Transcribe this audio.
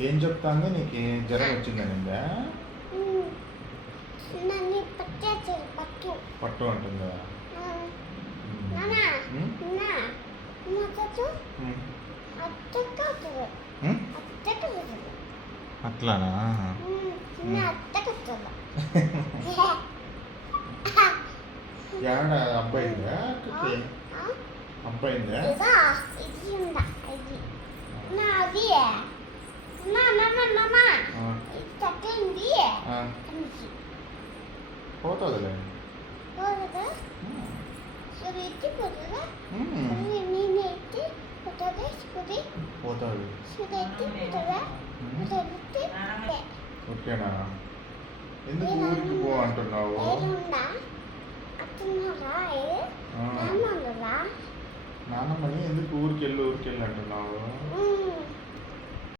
ఏం చెప్తాంది? నీకు జ్వరం వచ్చిందనిందా? పట్టు అంటుందా? అట్లానా? ఏడా అబ్బాయిందా? అబ్బాయిందా? పోతుందిలే. పోతుంది. ఓకేనా? ఎందుకు ఊరికి పో అంటున్నావు? నాన్నమ్మని ఎందుకు ఊరికి వెళ్ళి అంటున్నావు?